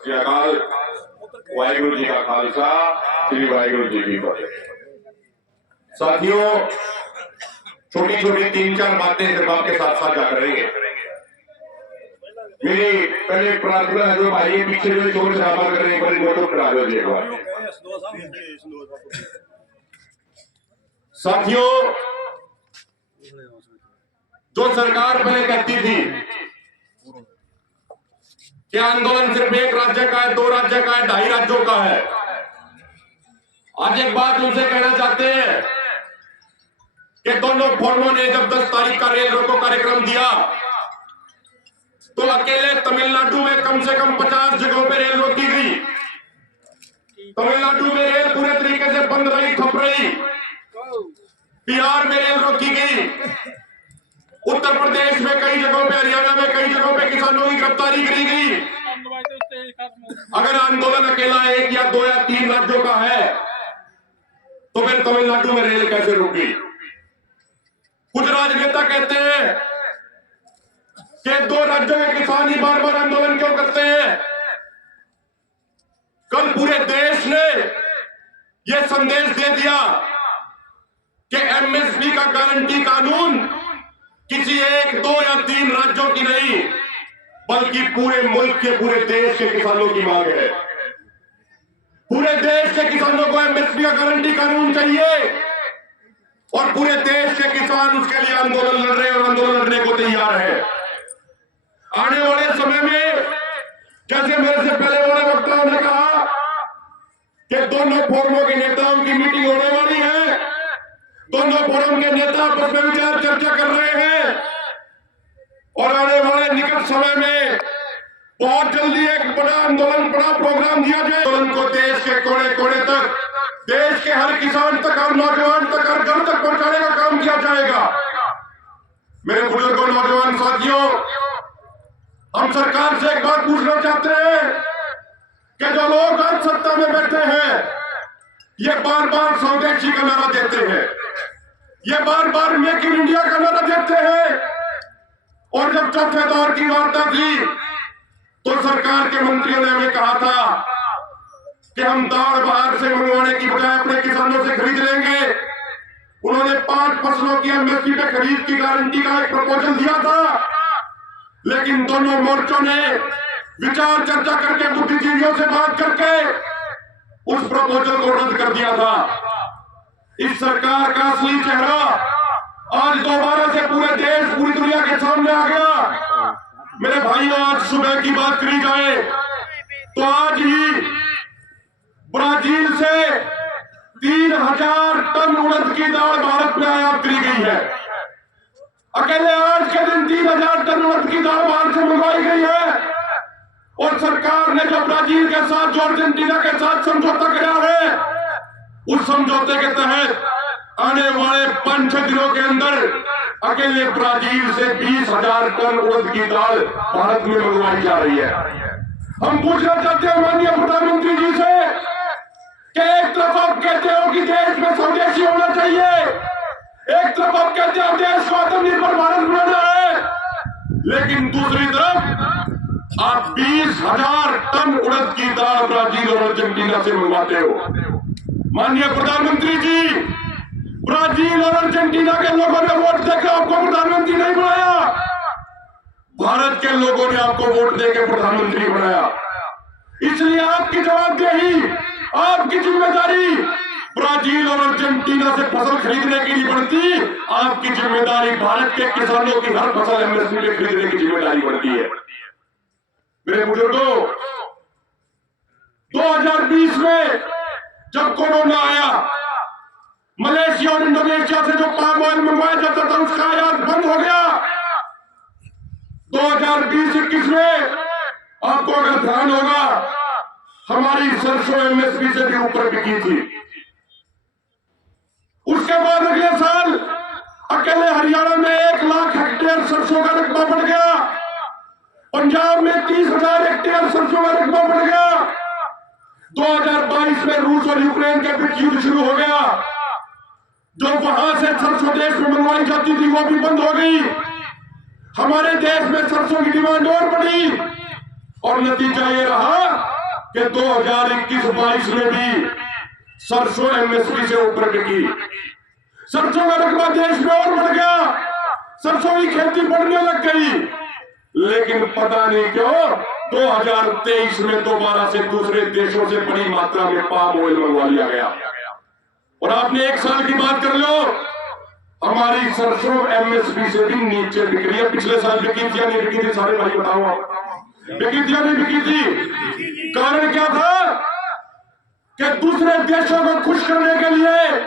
अकाल वाहिगुरु जी का खालसा श्री वाहिगुरु जी की फतेह। साथियों, छोटी छोटी 3-4 बातें सिर्फ आपके साथ साझा करेंगे। मेरी पहले प्रार्थना है, जो भाई पीछे जो शोर शराबा कर रहे हैं, बड़ी नोटो करा दो जी। साथियों, जो सरकार पहले कहती थी कि आंदोलन सिर्फ एक राज्य का है, 2 राज्य का है, 2.5 राज्यों का है, आज एक बात उनसे कहना चाहते हैं कि दोनों फोरमों ने जब 10 तारीख का रेल रोको कार्यक्रम दिया तो अकेले तमिलनाडु में कम से कम 50 जगहों पे रेल रोकी गई। तमिलनाडु में रेल पूरे तरीके से बंद रही, ठप रही। बिहार में रेल रोकी गई। उत्तर प्रदेश में कई जगहों पे, हरियाणा में कई जगहों पे किसानों की गिरफ्तारी करी गई। अगर आंदोलन अकेला 1 या 2 या 3 राज्यों का है तो फिर तमिलनाडु में रेल कैसे रुकी? कुछ राजनेता कहते हैं कि 2 राज्यों के किसान ही बार बार आंदोलन क्यों करते हैं। कल पूरे देश ने यह संदेश दे दिया कि एमएसपी का गारंटी कानून किसी 1, 2 या 3 राज्यों की नहीं, बल्कि पूरे मुल्क के, पूरे देश के किसानों की मांग है। पूरे देश के किसानों को एमएसपी का गारंटी कानून चाहिए और पूरे देश के किसान उसके लिए आंदोलन लड़ रहे हैं और आंदोलन लड़ने को तैयार है। आने वाले समय में, जैसे मेरे से पहले वाले वक्ताओं ने कहा कि दोनों फोरमों के नेताओं की मीटिंग होने वाली है, दोनों फोरम के नेता आपस में विचार चर्चा कर रहे हैं और आने वाले निकट समय में बहुत जल्दी एक बड़ा आंदोलन, बड़ा प्रोग्राम दिया जाए। आंदोलन को देश के कोने कोने तक, देश के हर किसान तक, हर नौजवान तक, हर घर तक पहुंचाने का काम किया जाएगा। मेरे बुजुर्गों, नौजवान साथियों, हम सरकार से एक बात पूछना चाहते हैं कि जो लोग आज सत्ता में बैठे हैं, ये बार बार स्वदेशी का नारा देते हैं, ये बार बार मेक इन इंडिया का नारा देते हैं, और जब चौथे दौर की वार्ता थी तो सरकार के मंत्रियों ने हमें कहा था कि हम दाल बाहर से मंगवाने की बजाय अपने किसानों से खरीद लेंगे। उन्होंने 5 फसलों की एमएसपी पे खरीद की गारंटी का एक प्रपोजल दिया था, लेकिन दोनों मोर्चों ने विचार चर्चा करके, बुद्धिजीवियों से बात करके उस प्रपोजल को रद्द कर दिया था। इस सरकार का असली चेहरा आज दोबारा से पूरे देश, पूरी दुनिया के सामने आ गया। मेरे भाइयों, आज सुबह की बात करी जाए तो आज ही ब्राजील से 3000 टन उड़द की दाल भारत में आयात करी गई है। अकेले आज के दिन 3000 टन उड़द की दाल बाहर से मंगवाई गई है और सरकार ने जो ब्राजील के साथ, जो अर्जेंटीना के साथ समझौता किया है, उस समझौते के तहत आने वाले 5-6 दिनों के अंदर अकेले ब्राजील से 20,000 टन उड़द की दाल भारत में मंगवाई जा रही है। हम पूछना चाहते हैं माननीय प्रधानमंत्री जी से कि एक तरफ आप कहते हो कि देश में स्वदेशी होना चाहिए, एक तरफ आप कहते हो देश को आत्मनिर्भर भारत बनाना है, लेकिन दूसरी तरफ आप 20,000 टन उड़द की दाल ब्राजील और अर्जेंटीना से मंगवाते हो। माननीय प्रधानमंत्री जी, ब्राजील और अर्जेंटीना के लोगों ने वोट देकर आपको प्रधानमंत्री नहीं बनाया, भारत के लोगों ने आपको वोट देकर प्रधानमंत्री बनाया। इसलिए आपकी जवाबदेही, आपकी जिम्मेदारी ब्राजील और अर्जेंटीना से फसल खरीदने की नहीं बनती, आपकी जिम्मेदारी भारत के किसानों की हर फसल एमएसपी पे खरीदने की जिम्मेदारी बनती है। मेरे बुजुर्गों, 2020 में जब कोरोना आया, मलेशिया और इंडोनेशिया से जो पाम ऑयल मंगवाया जाता था उसका आयात बंद हो गया। 2020-21 में आपको अगर ध्यान होगा, हमारी सरसों एमएसपी से भी ऊपर बिकी थी। उसके बाद अगले साल अकेले हरियाणा में 1 लाख हेक्टेयर सरसों का रकबा बढ़ गया, पंजाब में 30,000 हेक्टेयर सरसों का रकबा बढ़ गया। 2022 में रूस और यूक्रेन के बीच युद्ध शुरू हो गया, जो वहां से सरसों देश में मंगवाई जाती थी वो भी बंद हो गई। हमारे देश में सरसों की डिमांड और बढ़ी और नतीजा ये रहा कि 2021-22 में भी सरसों एमएसपी से ऊपर बिकी। सरसों का रकबा देश में और बढ़ गया, सरसों की खेती बढ़ने लग गई। लेकिन पता नहीं क्यों 2023 में दोबारा से दूसरे देशों से बड़ी मात्रा में पाम ऑयल मंगवा लिया गया। और आपने एक साल की बात कर लो, हमारी सरसों एमएसपी से भी नीचे बिक रही है। पिछले साल बिकी थी या नहीं बिकी थी? सारे भाई बताओ आप, बिकी थी या नहीं बिकी थी? कारण क्या था कि दूसरे देशों को खुश करने के लिए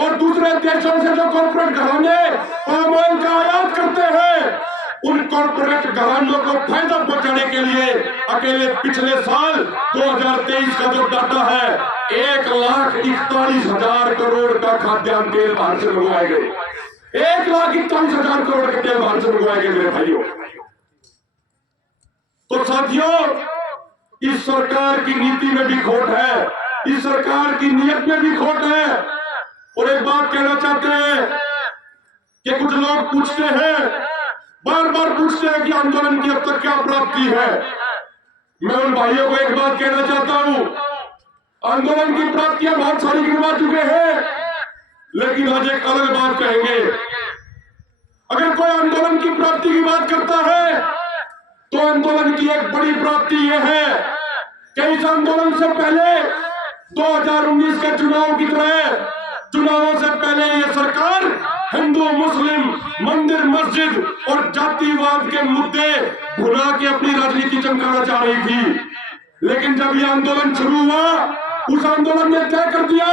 और दूसरे देशों से जो कॉर्पोरेट घराने पाम ऑयल का आयात करते हैं, उन कॉर्पोरेट घरानों को फायदा पहुंचाने के लिए अकेले पिछले साल 2023 का जो डाटा है, 1,41,000 करोड़ का खाद्यान्न तेल बाहर से मंगवाए गए। 1,41,000 करोड़ के तेल बाहर से मंगवाए गए मेरे भाइयों। तो साथियों, इस सरकार की नीति में भी खोट है, इस सरकार की नीयत में भी खोट है। और एक बात कहना चाहते हैं कि कुछ लोग पूछते हैं, बार बार पूछते हैं कि आंदोलन की अब तक क्या प्राप्ति है। मैं उन भाइयों को एक बात कहना चाहता हूं, आंदोलन की प्राप्तियां बहुत सारी गिनवा चुके हैं, लेकिन आज एक अलग बात कहेंगे। अगर कोई आंदोलन की प्राप्ति की बात करता है तो आंदोलन की एक बड़ी प्राप्ति यह है कि इस आंदोलन से पहले 2019 के चुनाव की तरह चुनावों से पहले यह सरकार हिंदू मुस्लिम मंदिर मस्जिद और जातिवाद के मुद्दे भुला के अपनी राजनीति चमकाना चाह रही थी। लेकिन जब यह आंदोलन शुरू हुआ, उस आंदोलन ने तय कर दिया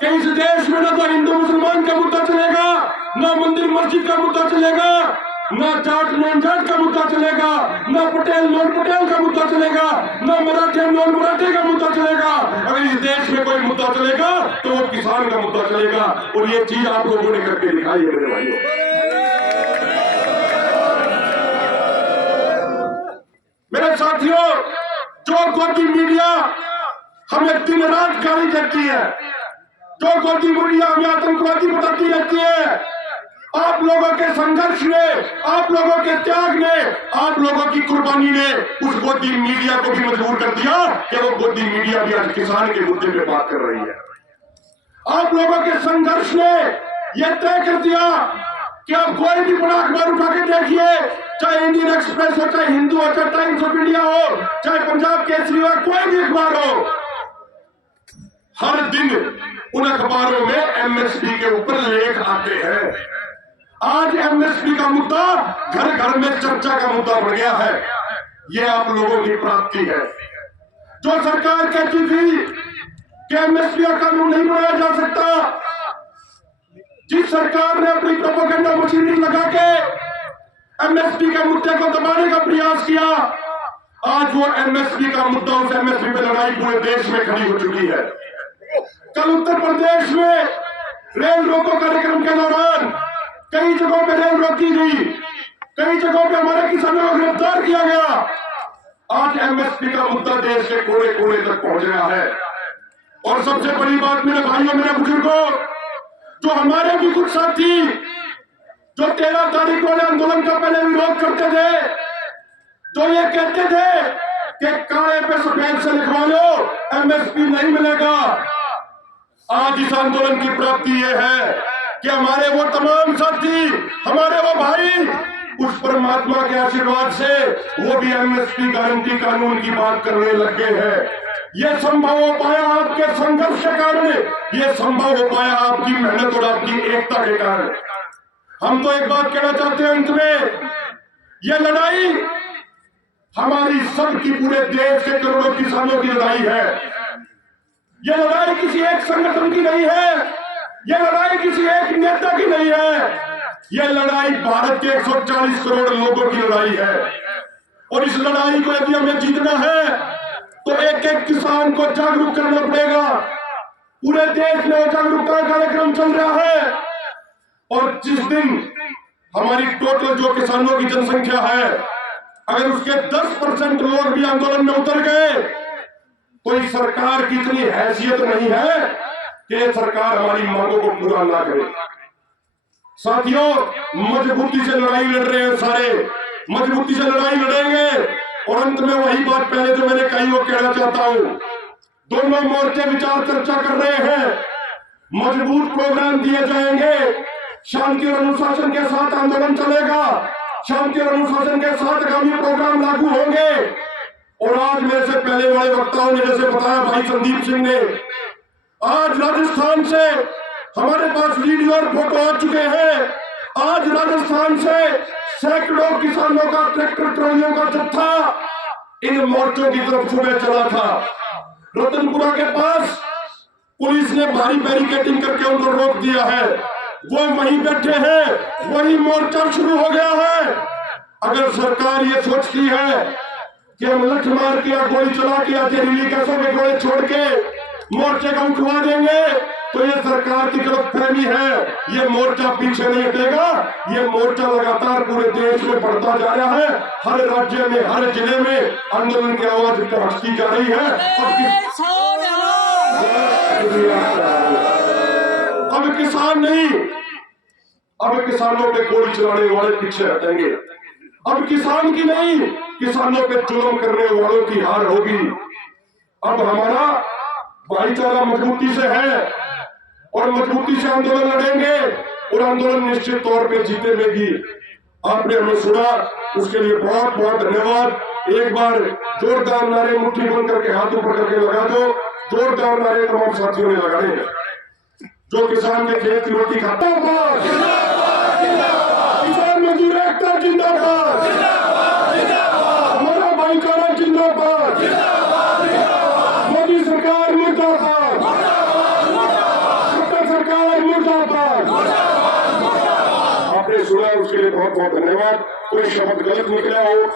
कि इस देश में न तो हिंदू मुसलमान का मुद्दा चलेगा, न मंदिर मस्जिद का मुद्दा चलेगा, न जाट नॉन जाट का मुद्दा चलेगा, न पटेल नॉन पटेल का मुद्दा चलेगा, न मराठे नॉन मराठे का मुद्दा चलेगा। अगर इस देश में कोई मुद्दा चलेगा तो वो किसान का मुद्दा चलेगा। और ये चीज आप लोगों ने करके दिखाई है मेरे भाइयों। मेरे साथियों, जो गोदी मीडिया हमें दिन रात गाली देती है, जो गोदी मीडिया हमें आतंकवादी बताती रहती है, आप लोगों के संघर्ष ने, आप लोगों के त्याग ने, आप लोगों की कुर्बानी ने उस गोदी मीडिया को भी मजबूर कर दिया कि वो गोदी मीडिया भी आज किसान के मुद्दे पे बात कर रही है। आप लोगों के संघर्ष ने यह तय कर दिया कि आप कोई भी बड़ा अखबार उठा के देखिए, चाहे इंडियन एक्सप्रेस हो, चाहे हिंदू हो, चाहे टाइम्स ऑफ इंडिया हो, चाहे पंजाब केसरी हो, कोई भी अखबार हो, हर दिन उन अखबारों में एमएसपी के ऊपर लेख आते हैं। आज एमएसपी का मुद्दा घर घर में चर्चा का मुद्दा बन गया है। यह आप लोगों की प्राप्ति है। जो सरकार कहती थी कि एमएसपी का कानून नहीं बनाया जा सकता, जिस सरकार ने अपनी प्रोपेगेंडा मशीनरी लगा के एमएसपी के मुद्दे को दबाने का प्रयास किया, आज वो एमएसपी का मुद्दा, उस एमएसपी पे लड़ाई पूरे देश में खड़ी हो चुकी है। कल उत्तर प्रदेश में रेल रोको कार्यक्रम के दौरान कई जगहों पे रेल रोकी गई, कई जगहों पे हमारे किसानों को गिरफ्तार किया गया। आज एमएसपी का मुद्दा देश के कोने कोने तक पहुंच रहा है। और सबसे बड़ी बात मेरे भाइयों, मेरे बुजुर्गों, जो हमारे भी कुछ साथी जो 13 तारीख वाले आंदोलन का पहले विरोध करते थे, जो ये कहते थे कि काले पे सफेद से लिखवा लो, एमएसपी नहीं मिलेगा, आज इस आंदोलन की प्राप्ति यह है कि हमारे वो तमाम साथी, हमारे वो भाई उस परमात्मा के आशीर्वाद से वो भी एमएसपी गारंटी कानून की बात करने लग गए हैं। यह संभव हो पाया आपके संघर्ष के कारण, यह संभव हो पाया आपकी मेहनत और आपकी एकता के कारण। हम तो एक बात कहना चाहते हैं अंत में, यह लड़ाई हमारी सबकी, पूरे देश के करोड़ों किसानों की लड़ाई है। यह लड़ाई किसी एक संगठन की नहीं है, यह लड़ाई किसी एक नेता की नहीं है, यह लड़ाई भारत के 140 करोड़ लोगों की लड़ाई है। और इस लड़ाई को यदि हमें जीतना है तो एक एक किसान को जागरूक करना पड़ेगा। पूरे देश में जागरूकता कार्यक्रम चल रहा है। और जिस दिन हमारी टोटल जो किसानों की जनसंख्या है, अगर उसके 10% लोग भी आंदोलन में उतर गए तो इस सरकार की इतनी हैसियत नहीं है कि सरकार हमारी मांगों को पूरा ना करे। साथियों, मजबूती से लड़ाई लड़ रहे हैं सारे, मजबूती से लड़ाई लड़ेंगे। और अंत में वही बात पहले जो मैंने कही वो कहना चाहता हूं। दोनों मोर्चे विचार चर्चा कर रहे हैं, मजबूत प्रोग्राम दिए जाएंगे, शांति और अनुशासन के साथ आंदोलन चलेगा, शांति और अनुशासन के साथ आगामी प्रोग्राम लागू होंगे। और आज मेरे से पहले वाले वक्ताओं ने जैसे बताया, भाई संदीप सिंह ने, आज राजस्थान से हमारे पास वीडियो और फोटो आ चुके हैं। आज राजस्थान से सैकड़ों किसानों का ट्रैक्टर ट्रॉलियों का जत्था इन मोर्चों की तरफ सुबह चला था। रतनपुरा के पास पुलिस ने भारी बैरिकेडिंग करके उनको रोक दिया है, वो वहीं बैठे हैं, वही मोर्चा शुरू हो गया है। अगर सरकार ये सोचती है कि हम लठ मार के या गोली चला के या जहरीली गैसों के गोले छोड़ के मोर्चे को उठवा देंगे, तो ये सरकार की गलतफहमी है। ये मोर्चा पीछे नहीं हटेगा, ये मोर्चा लगातार पूरे देश में बढ़ता जा रहा है। हर राज्य में, हर जिले में आंदोलन की आवाज पहुंचती जा रही है। अब किसान नहीं, अब किसानों पे गोली चलाने वाले पीछे हटेंगे। अब किसान की नहीं, किसानों पे जुल्म करने वालों की हार होगी। अब हमारा भाईचारा मजबूती से है और मजबूती से आंदोलन लड़ेंगे और आंदोलन निश्चित तौर पे जीतेगी। आपने हमें सुना, उसके लिए बहुत बहुत धन्यवाद। एक बार जोरदार नारे मुट्ठी बंद करके हाथ ऊपर करके लगा दो, जोरदार नारे तमाम साथियों ने लगाए। जो किसान के खेत की रोटी खाता है, किसान मजदूर एकता जिंदाबाद, हमारा भाईचारा जिंदाबाद, मोदी सरकार मुर्दाबाद, सरकार मुर्दाबाद। आपने सुना, उसके लिए बहुत बहुत धन्यवाद। कोई शब्द गलत निकला हो